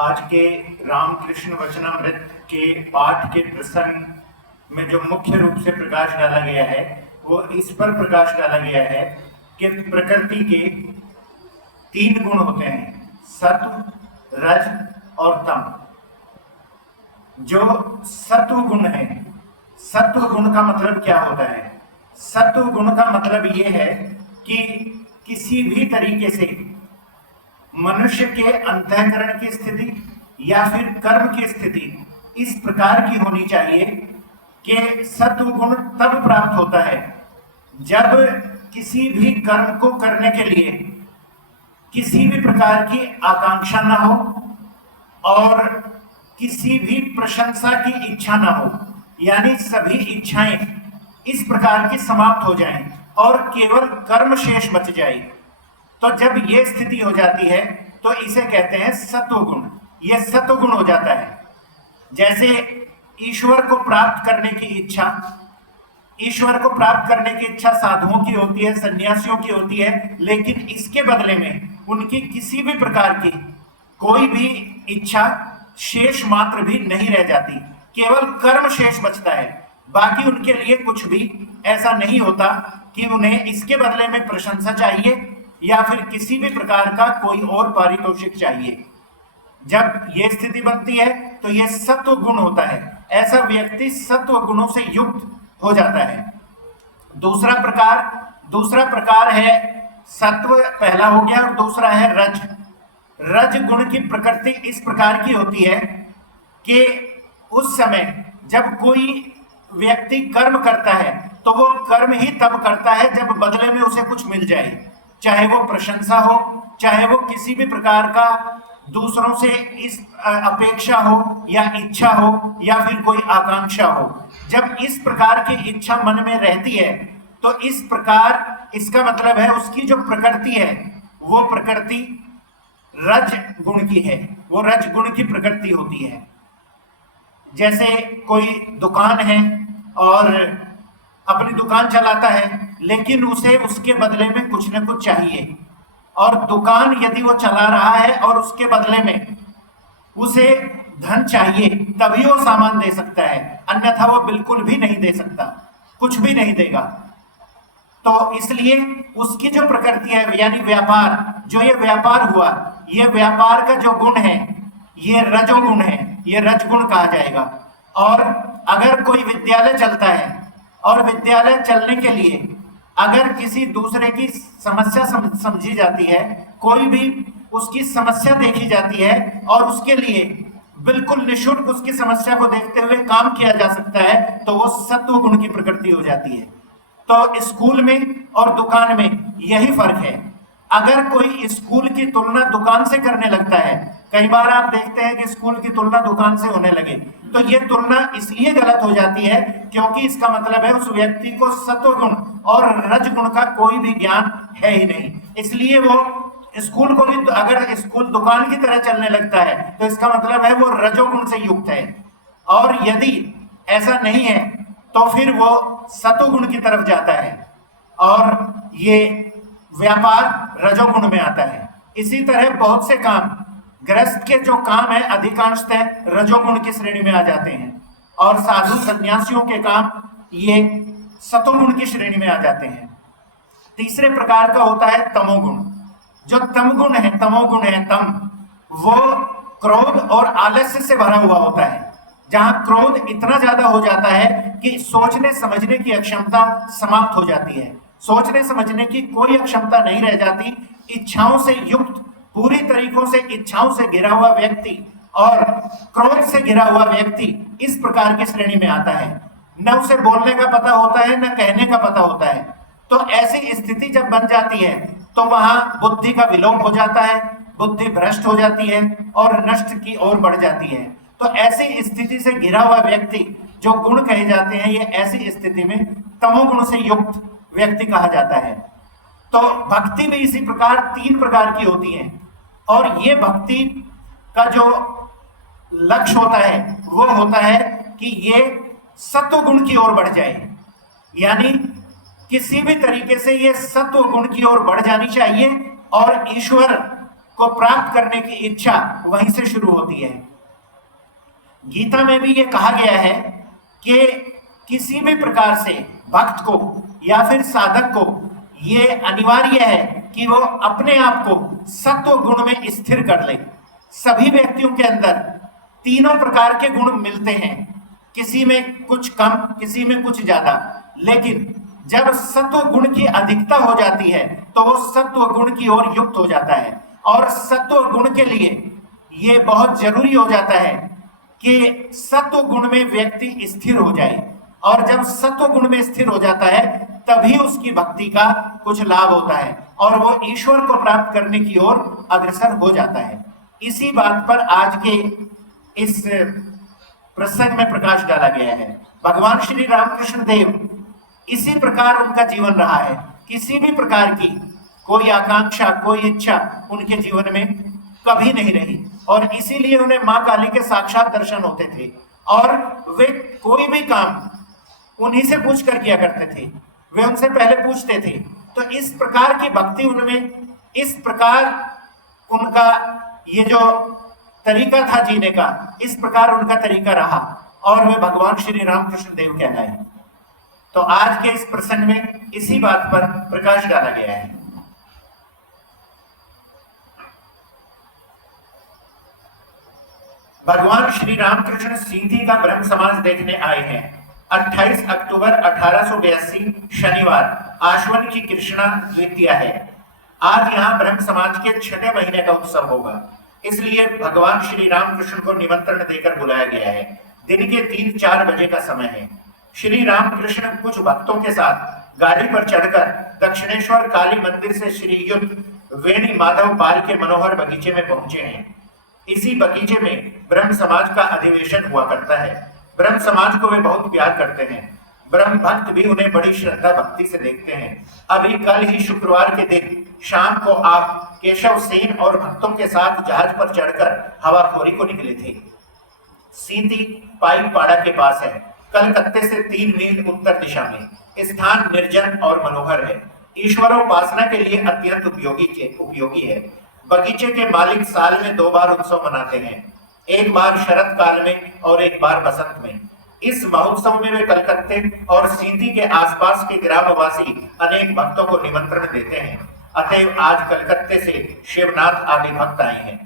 आज के रामकृष्ण वचनामृत के पाठ के प्रसंग में जो मुख्य रूप से प्रकाश डाला गया है वो इस पर प्रकाश डाला गया है कि प्रकृति के 3 गुण होते हैं, सत्व, रज और तम। जो सत्व गुण है, सत्व गुण का मतलब क्या होता है? सत्व गुण का मतलब ये है कि किसी भी तरीके से मनुष्य के अंतःकरण की स्थिति या फिर कर्म की स्थिति इस प्रकार की होनी चाहिए कि सत्व गुण तब प्राप्त होता है जब किसी भी कर्म को करने के लिए किसी भी प्रकार की आकांक्षा ना हो और किसी भी प्रशंसा की इच्छा ना हो, यानी सभी इच्छाएं इस प्रकार की समाप्त हो जाएं और केवल कर्म शेष बच जाए। तो जब ये स्थिति हो जाती है तो इसे कहते हैं सत्व गुण। यह सत्व गुण हो जाता है। जैसे ईश्वर को प्राप्त करने की इच्छा, ईश्वर को प्राप्त करने की इच्छा साधुओं की होती है, सन्यासियों की होती है, लेकिन इसके बदले में उनकी किसी भी प्रकार की कोई भी इच्छा शेष मात्र भी नहीं रह जाती, केवल कर्म शेष बचता है। बाकी उनके लिए कुछ भी ऐसा नहीं होता कि उन्हें इसके बदले में प्रशंसा चाहिए या फिर किसी भी प्रकार का कोई और पारितोषिक चाहिए। जब यह स्थिति बनती है तो यह सत्व गुण होता है। ऐसा व्यक्ति सत्व गुणों से युक्त हो जाता है। दूसरा प्रकार है सत्व, पहला हो गया, और दूसरा है रज। रज गुण की प्रकृति इस प्रकार की होती है कि उस समय जब कोई व्यक्ति कर्म करता है तो वो कर्म ही तब करता है जब बदले में उसे कुछ मिल जाए, चाहे वो प्रशंसा हो, चाहे वो किसी भी प्रकार का दूसरों से इस अपेक्षा हो या इच्छा हो या फिर कोई आकांक्षा हो। जब इस प्रकार की इच्छा मन में रहती है तो इस प्रकार इसका मतलब है उसकी जो प्रकृति है वो प्रकृति रज गुण की है, वो रज गुण की प्रकृति होती है। जैसे कोई दुकान है और अपनी दुकान चलाता है, लेकिन उसे उसके बदले में कुछ न कुछ चाहिए, और दुकान यदि वो चला रहा है और उसके बदले में उसे धन चाहिए तभी वो सामान दे सकता है, अन्यथा वो बिल्कुल भी नहीं दे सकता, कुछ भी नहीं देगा। तो इसलिए उसकी जो प्रकृति है यानी व्यापार, जो ये व्यापार हुआ, ये व्यापार का जो गुण है ये रजोगुण है, ये रजगुण कहा जाएगा। और अगर कोई विद्यालय चलता है और विद्यालय चलने के लिए अगर किसी दूसरे की समस्या समझी जाती है, कोई भी उसकी समस्या देखी जाती है और उसके लिए बिल्कुल निःशुल्क उसकी समस्या को देखते हुए काम किया जा सकता है, तो वो सत्व गुण की प्रकृति हो जाती है। तो स्कूल में और दुकान में यही फर्क है। अगर कोई स्कूल की तुलना दुकान से करने लगता है, कई बार आप देखते हैं कि स्कूल की तुलना दुकान से होने लगे, तो यह तुलना इसलिए गलत हो जाती है क्योंकि इसका मतलब है उस व्यक्ति को सत्व गुण और रज गुण का कोई भी ज्ञान है ही नहीं। इसलिए वो स्कूल को भी, अगर स्कूल दुकान की तरह चलने लगता है तो इसका मतलब है वो रजोगुण से युक्त है, और यदि ऐसा नहीं है तो फिर वो सत्वगुण की तरफ जाता है और ये व्यापार रजोगुण में आता है। इसी तरह बहुत से काम, गृहस्थ के जो काम है अधिकांशतः रजोगुण की श्रेणी में आ जाते हैं, और साधु सन्यासियों के काम ये सतोगुण की श्रेणी में आ जाते हैं। तीसरे प्रकार का होता है तमोगुण। जो तमगुण है, तमोगुण है, तम, वो क्रोध और आलस्य से भरा हुआ होता है, जहां क्रोध इतना ज्यादा हो जाता है कि सोचने समझने की अक्षमता समाप्त हो जाती है, सोचने समझने की कोई अक्षमता नहीं रह जाती। इच्छाओं से युक्त, पूरी तरीकों से इच्छाओं से घिरा हुआ व्यक्ति और क्रोध से घिरा हुआ व्यक्ति इस प्रकार की श्रेणी में आता है। न उसे बोलने का पता होता है, न कहने का पता होता है। तो ऐसी स्थिति जब बन जाती है तो वहां बुद्धि का विलोप हो जाता है, बुद्धि भ्रष्ट हो जाती है और नष्ट की ओर बढ़ जाती है। तो ऐसी स्थिति से घिरा हुआ व्यक्ति, जो गुण कहे जाते हैं, ये ऐसी स्थिति में तमोगुण से युक्त व्यक्ति कहा जाता है। तो भक्ति भी इसी प्रकार 3 प्रकार की होती है, और ये भक्ति का जो लक्ष्य होता है वो होता है कि ये सत्व गुण की ओर बढ़ जाए, यानी किसी भी तरीके से ये सत्व गुण की ओर बढ़ जानी चाहिए और ईश्वर को प्राप्त करने की इच्छा वहीं से शुरू होती है। गीता में भी ये कहा गया है कि किसी भी प्रकार से भक्त को या फिर साधक को ये अनिवार्य है कि वो अपने आप को सत्व गुण में स्थिर कर ले। सभी व्यक्तियों के अंदर तीनों प्रकार के गुण मिलते हैं, किसी में कुछ कम, किसी में कुछ ज्यादा, लेकिन जब सत्व गुण की अधिकता हो जाती है तो वो सत्व गुण की ओर युक्त हो जाता है। और सत्व गुण के लिए ये बहुत जरूरी हो जाता है कि सत्व गुण में व्यक्ति स्थिर हो जाए, और जब सत्व गुण में स्थिर हो जाता है तभी उसकी भक्ति का कुछ लाभ होता है और वो ईश्वर को प्राप्त करने की ओर अग्रसर हो जाता है। इसी बात पर आज के इस प्रसंग में प्रकाश डाला गया है। भगवान श्री रामकृष्ण देव इसी प्रकार उनका जीवन रहा है। किसी भी प्रकार की कोई आकांक्षा, कोई इच्छा उनके जीवन में कभी नहीं रही, और इसीलिए उन्हें मां काली के साक्षात दर्शन होते थे और वे कोई भी काम उन्हीं से पूछ कर किया करते थे, वे उनसे पहले पूछते थे। तो इस प्रकार की भक्ति उनमें, इस प्रकार उनका ये जो तरीका था जीने का, इस प्रकार उनका तरीका रहा और वे भगवान श्री रामकृष्ण देव कहलाए। तो आज के इस प्रसंग में इसी बात पर प्रकाश डाला गया है। भगवान श्री रामकृष्ण सीधी का ब्रह्म समाज देखने आए हैं। 28 अक्टूबर 1882 शनिवार, आश्विन की कृष्णा द्वितीया है। आज यहाँ ब्रह्म समाज के 6ठे महीने का उत्सव होगा, इसलिए भगवान श्री रामकृष्ण को निमंत्रण देकर बुलाया गया है। दिन के 3-4 बजे का समय है। श्री रामकृष्ण कुछ भक्तों के साथ गाड़ी पर चढ़कर दक्षिणेश्वर काली मंदिर से श्रीयुक्त वेणी माधव पाल के मनोहर बगीचे में पहुंचे हैं। इसी बगीचे में ब्रह्म समाज का अधिवेशन हुआ करता है। ब्रह्म समाज को वे बहुत प्यार करते हैं। ब्रह्म भक्त भी उन्हें बड़ी श्रद्धा भक्ति से देखते हैं। अभी कल ही शुक्रवार के दिन शाम को आप केशव सेन और भक्तों के साथ जहाज पर चढ़कर हवाखोरी को निकले थे। सीधी पाइकपाड़ा के पास है, कलकत्ते से 3 मील उत्तर दिशा में। स्थान निर्जन और मनोहर है, ईश्वरोपासना के लिए अत्यंत उपयोगी है। बगीचे के मालिक साल में 2 बार उत्सव मनाते हैं, एक बार शरद काल में और एक बार बसंत में। इस महोत्सव में वे कलकत्ते और सीधी के आसपास के ग्रामवासी अनेक भक्तों को निमंत्रण देते हैं। अतएव आज कलकत्ते से शिवनाथ आदि भक्त आए हैं।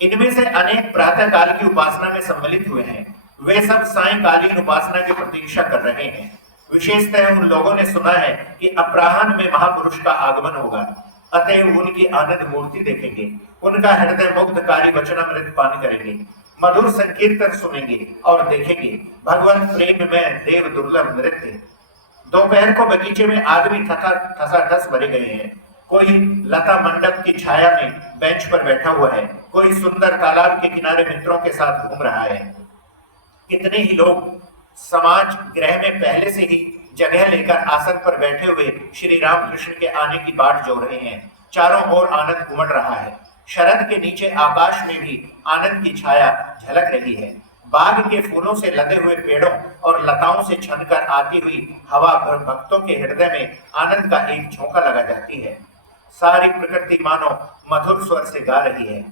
इनमें से अनेक प्रातः काल की उपासना में सम्मिलित हुए हैं। वे सब सायंकालीन उपासना की प्रतीक्षा कर रहे हैं। विशेषतः उन लोगों ने सुना है कि अपराह्न में महापुरुष का आगमन होगा, अतएव उनकी आनंद मूर्ति देखेंगे, उनका हृदय मुग्धकारी वचनामृत पान करेंगे, मधुर संकीर्तन सुनेंगे और देखेंगे भगवत प्रेम में देव दुर्लभ नृत्य। दोपहर को बगीचे में आदमी ठसाठस भरे गए हैं। कोई लता मंडप की छाया में बेंच पर बैठा हुआ है, कोई सुंदर तालाब के किनारे मित्रों के साथ घूम रहा है। कितने ही लोग समाज गृह में पहले से ही जगह लेकर आसन पर बैठे हुए श्री रामकृष्ण के आने की बाट जो रहे हैं। चारों ओर आनंद उमड़ रहा है। शरद के नीचे आकाश में भी आनंद की छाया झलक रही है। बाग के फूलों से लदे हुए पेड़ों और लताओं से छनकर आती हुई हवा भक्तों के हृदय में आनंद का एक झोंका लगा जाती है। सारी प्रकृति मानो मधुर स्वर से गा रही है।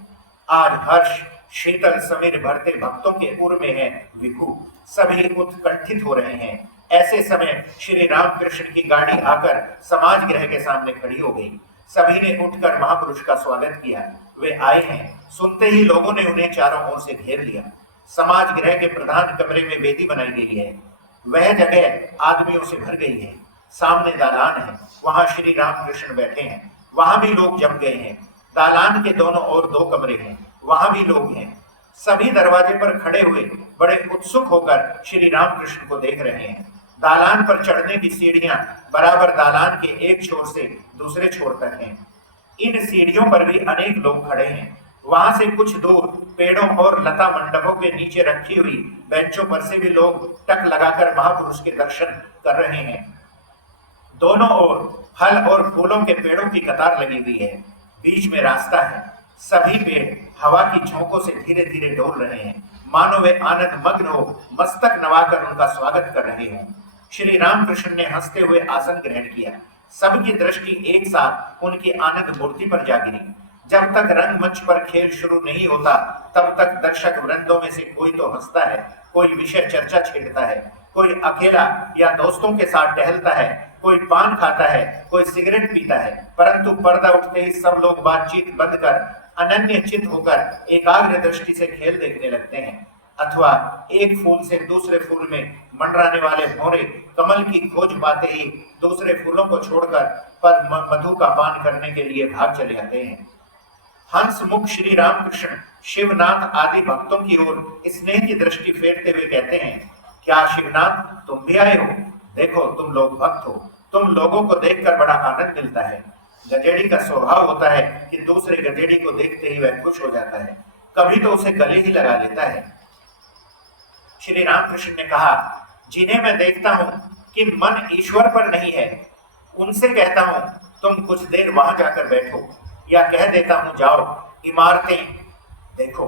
आज हर्ष शीतल समीर भरते भक्तों के उर में है विभू, सभी उत्कंठित हो रहे हैं। ऐसे समय श्री रामकृष्ण की गाड़ी आकर समाज गृह के सामने खड़ी हो गई। सभी ने उठकर महापुरुष का स्वागत किया। वे आए हैं। सुनते ही लोगों ने उन्हें चारों ओर से घेर लिया। समाज गृह के प्रधान कमरे में वेदी बनाई गई है। वह जगह आदमियों से भर गई है। सामने दालान है, वहां श्री रामकृष्ण बैठे हैं। वहां भी लोग जम गए हैं। दालान के दोनों ओर 2 कमरे हैं, वहां भी लोग हैं। सभी दरवाजे पर खड़े हुए बड़े उत्सुक होकर श्री रामकृष्ण को देख रहे हैं। दालान पर चढ़ने की सीढ़ियां बराबर दालान के एक छोर से दूसरे छोर तक हैं। इन सीढ़ियों पर भी अनेक लोग खड़े हैं। वहां से कुछ दूर पेड़ों और लता मंडपों के नीचे रखी हुई बेंचों पर से भी लोग टक लगाकर महापुरुष के दर्शन कर रहे हैं। दोनों ओर फल और फूलों के पेड़ों की कतार लगी हुई है। बीच में रास्ता है। सभी पेड़ हवा की झोंकों से धीरे धीरे डोल रहे हैं, मानो वे आनंद मग्न हो मस्तक नवाकर उनका स्वागत कर रहे हैं। श्री रामकृष्ण ने हंसते हुए आसन ग्रहण किया। सबकी दृष्टि एक साथ उनकी आनंद मूर्ति पर जा गिरी। जब तक रंगमंच पर खेल शुरू नहीं होता तब तक दर्शक वृंदों में से कोई तो हंसता है, कोई विषय चर्चा छेड़ता है, कोई अकेला या दोस्तों के साथ टहलता है, कोई पान खाता है, कोई सिगरेट पीता है, परंतु पर्दा उठते ही सब लोग बातचीत बंद कर अनन्य चित्त होकर एकाग्र दृष्टि से खेल देखने लगते हैं। अथवा एक फूल से दूसरे फूल में मंडराने वाले भौरे कमल की खोज पाते ही दूसरे फूलों को छोड़कर पर मधु का पान करने के लिए भाग चले आते हैं। हंस मुख श्री रामकृष्ण शिवनाथ आदि भक्तों की ओर स्नेह की दृष्टि फेरते हुए कहते हैं, क्या शिवनाथ तुम भी आए हो? देखो तुम लोग भक्त हो, तुम लोगों को देखकर बड़ा आनंद मिलता है। गजेड़ी का स्वभाव होता है कि दूसरे गजेड़ी को देखते ही वह खुश हो जाता है, कभी तो उसे गले ही लगा लेता है। श्री रामकृष्ण ने कहा, जिन्हें मैं देखता हूं कि मन ईश्वर पर नहीं है, उनसे कहता हूं तुम कुछ देर वहां जाकर बैठो, या कह देता हूं जाओ इमारतें देखो।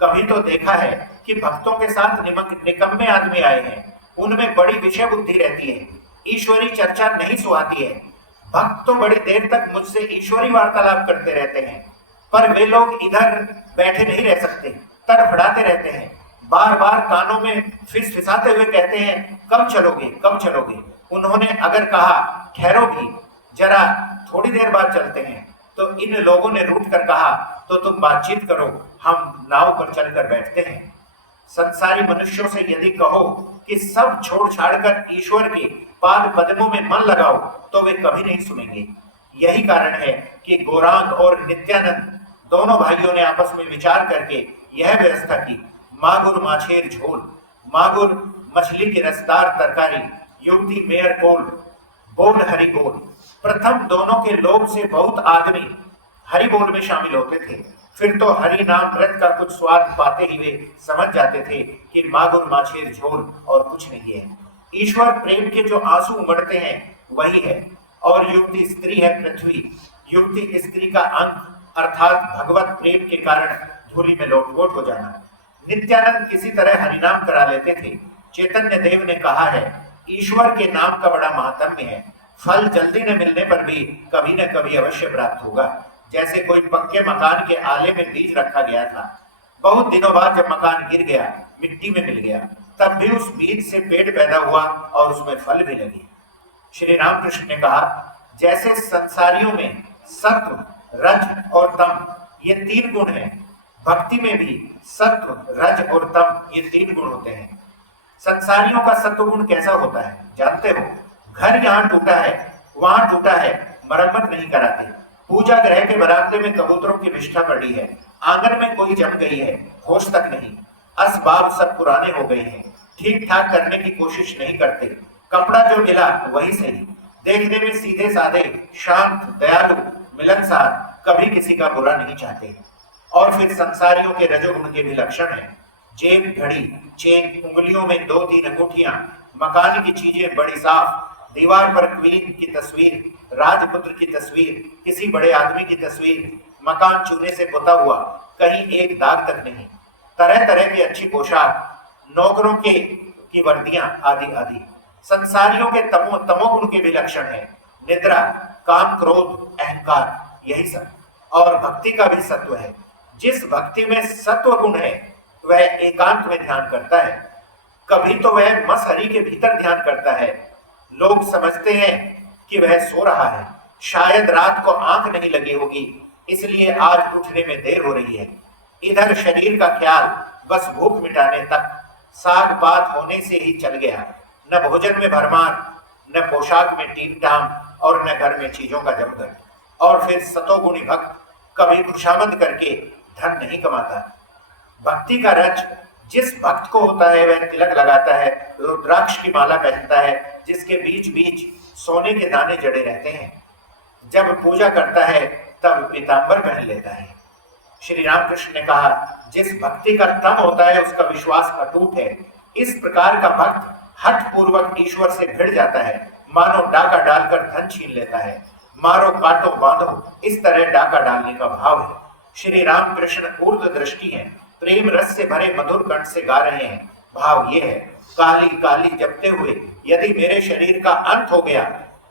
कभी तो देखा है कि भक्तों के साथ निकम्मे आदमी आए हैं, उनमें बड़ी विषय बुद्धि रहती है, ईश्वरी चर्चा नहीं सुहाती है। भक्त तो बड़ी देर तक मुझसे ईश्वरी वार्तालाप करते रहते हैं, पर वे लोग इधर बैठे नहीं रह सकते, तड़फड़ाते रहते हैं, बार बार कानों में फिसफिसाते हुए कहते हैं, कब चलोगे कब चलोगे। उन्होंने अगर कहा ठहरो भी जरा, थोड़ी देर बाद चलते हैं, तो इन लोगों ने रूठ कर कहा, तो तुम बातचीत करो, हम नाव पर चलकर बैठते हैं। संसारी मनुष्यों से यदि कहो कि सब छोड़ छाड़ कर ईश्वर के पाद पद्मों में मन लगाओ, तो वे कभी नहीं सुनेंगे। यही कारण है कि गौरांग और नित्यानंद दोनों भाइयों ने आपस में विचार करके यह व्यवस्था की, मागुर माछेर झोल, मागुर मछली की रसदार तरकारी, युवती मेयर कोल, बोल हरि बोल। प्रथम दोनों के लोभ से बहुत आदमी हरि बोल में शामिल होते थे, फिर तो हरि नाम व्रत का कुछ स्वाद पाते ही वे समझ जाते थे कि मागुर माछेर झोल और कुछ नहीं है। ईश्वर प्रेम के जो आंसू उमड़ते हैं वही है, और युवती स्त्री है पृथ्वी। युवती स्त्री का अंक अर्थात भगवत प्रेम के कारण धूलि में लोटपोट हो जाना। नित्यानंद किसी तरह हरिनाम करा लेते थे। चैतन्य देव ने कहा है, ईश्वर के नाम का बड़ा महात्म्य है, फल जल्दी न मिलने पर भी कभी न कभी अवश्य प्राप्त होगा। जैसे कोई पक्के मकान के आले में बीज रखा गया था, बहुत दिनों बाद जब मकान गिर गया, मिट्टी में मिल गया, तब भी उस बीज से पेड़ पैदा हुआ और उसमें फल भी लगे। श्री रामकृष्ण ने कहा, जैसे संसारियों में सत्व, रज और तम ये तीन गुण हैं, भक्ति में भी सत्व, रज और तम ये तीन गुण होते हैं। संसारियों का सत्व गुण कैसा होता है जानते हो? घर यहाँ टूटा है, वहां टूटा है, मरम्मत नहीं कराते। पूजा ग्रह के बरामदे में कबूतरों की विष्ठा पड़ी है, आंगन में कोई जम गई है, होश तक नहीं, असबाब सब पुराने हो गए हैं, ठीक ठाक करने की कोशिश नहीं करते। कपड़ा जो मिला वही सही, देखने में सीधे साधे, शांत, दयालु, मिलनसार, कभी किसी का बुरा नहीं चाहते। और फिर संसारियों के रजोगुण के भी लक्षण है, जेब, घड़ी, चेन, उंगलियों में 2-3 अंगूठियां, मकान की चीजें बड़ी साफ, दीवार पर क्वीन की तस्वीर, राजपुत्र की तस्वीर, किसी बड़े आदमी की तस्वीर, मकान चूने से पुता हुआ, कहीं एक दाग तक नहीं, तरह तरह की अच्छी पोशाक, नौकरों की वर्दियां आदि आदि। संसारियों के तमोगुण के भी लक्षण है, निद्रा, काम, क्रोध, अहंकार, यही सब। और भक्ति का भी सत्व है। जिस भक्ति में सत्व गुण है वह एकांत में ध्यान करता है, कभी तो वह मसहरी के भीतर ध्यान करता है। लोग समझते हैं कि वह सो रहा है, शायद रात को आंख नहीं लगी होगी, इसलिए आज उठने में देर हो रही है। इधर शरीर का ख्याल बस भूख मिटाने तक, साग पात होने से ही चल गया, न भोजन में भरमार, न पोशाक में टीम टाम, और न घर में चीजों का जमघट। और फिर सतोगुणी भक्त कभी खुशामद करके धन नहीं कमाता। भक्ति का रच जिस भक्त को होता है वह तिलक लगाता है, रुद्राक्ष की माला पहनता है, जिसके बीच बीच सोने के दाने जड़े रहते हैं। जब पूजा करता है तब पीतांबर पहन लेता है। श्री रामकृष्ण ने कहा, जिस भक्ति का तम होता है उसका विश्वास अटूट है। इस प्रकार का भक्त हठ पूर्वक ईश्वर से भिड़ जाता है, मानो डाका डालकर धन छीन लेता है। मारो काटो बांधो, इस तरह डाका डालने का भाव है। श्री रामकृष्ण ऊर्ध्व दृष्टि है, प्रेम रस से भरे मधुर कंठ से गा रहे हैं। भाव ये है, काली काली जपते हुए यदि मेरे शरीर का अंत हो गया,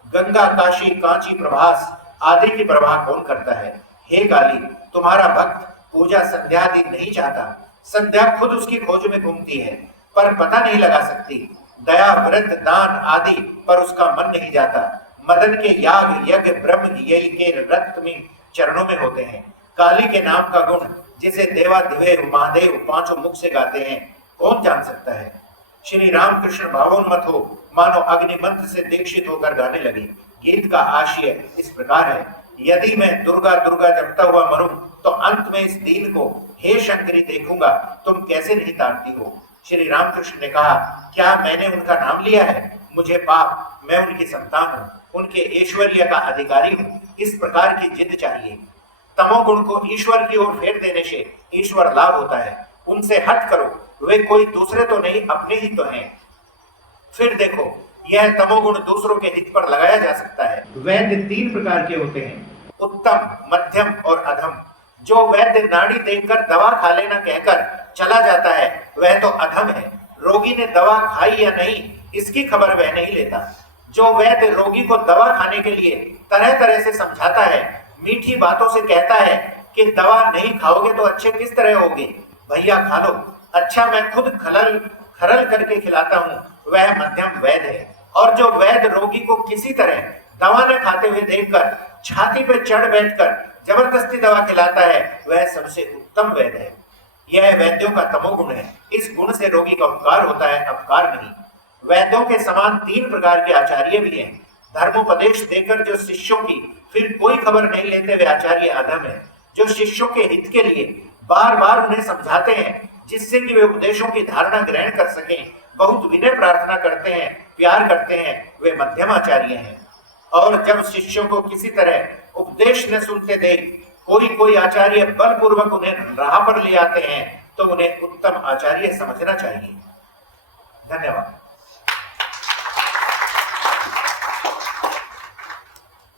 गंगा काशी कांची प्रभास आदि की प्रभा कौन करता है? हे काली, तुम्हारा भक्त पूजा संध्या आदि नहीं चाहता। संध्या खुद उसकी खोज में घूमती है पर पता नहीं लगा सकती। दया व्रत दान आदि पर उसका मन नहीं जाता। मदन के याग यज्ञ ब्रह्म यही के रक्त में चरणों में होते हैं। काली के नाम का गुण जिसे देवा दिवेव महादेव पांचों मुख से गाते हैं, कौन जान सकता है। श्री रामकृष्ण भावोन्मत हो मानो अग्नि मंत्र से दीक्षित होकर गाने लगे। गीत का आशय इस प्रकार है, यदि मैं दुर्गा दुर्गा जपता हुआ मरूं तो अंत में इस दीन को हे शंकरी देखूंगा, तुम कैसे नहीं तारती हो। श्री रामकृष्ण ने कहा, क्या मैंने उनका नाम लिया है? मुझे पाप, मैं उनकी संतान हूँ, उनके ऐश्वर्य का अधिकारी हूँ। इस प्रकार की जिद चाहिए। तमोगुण को ईश्वर की ओर फेर देने से ईश्वर लाभ होता है। उनसे हट करो, वे कोई दूसरे तो नहीं अपने ही तो हैं। फिर देखो, यह तमोगुण दूसरों के हित पर लगाया जा सकता है। वैद्य तीन प्रकार के होते हैं, उत्तम, मध्यम और अधम। जो वैद्य नाड़ी देखकर दवा खा लेना कहकर चला जाता है वह तो अधम है। रोगी ने दवा खाई या नहीं इसकी खबर वह नहीं लेता। जो वैद्य रोगी को दवा खाने के लिए तरह तरह से समझाता है, मीठी बातों से कहता है कि दवा नहीं खाओगे तो अच्छे किस तरह होगे, भैया खा लो, अच्छा मैं खुद खरल करके खिलाता हूँ, वह मध्यम वैद्य है। और जो वैद्य रोगी को किसी तरह दवा न खाते हुए देखकर छाती पे चढ़ बैठकर जबरदस्ती दवा खिलाता है वह सबसे उत्तम वैद्य है। यह वैद्यों का तमोगुण है। इस गुण से रोगी का उपकार होता है, अपकार नहीं। वैद्यों के समान तीन प्रकार के आचार्य भी हैं। धर्मोपदेश देकर जो शिष्यों की फिर कोई खबर नहीं लेते वे आचार्य अधम है। जो शिष्यों के हित के लिए बार बार उन्हें समझाते हैं जिससे कि वे उपदेशों की धारणा ग्रहण कर सकें, बहुत विनय प्रार्थना करते हैं, प्यार करते हैं, वे मध्यम आचार्य हैं। और जब शिष्यों को किसी तरह उपदेश न सुनते देख कोई आचार्य बलपूर्वक उन्हें राह पर ले आते हैं तो उन्हें उत्तम आचार्य समझना चाहिए। धन्यवाद।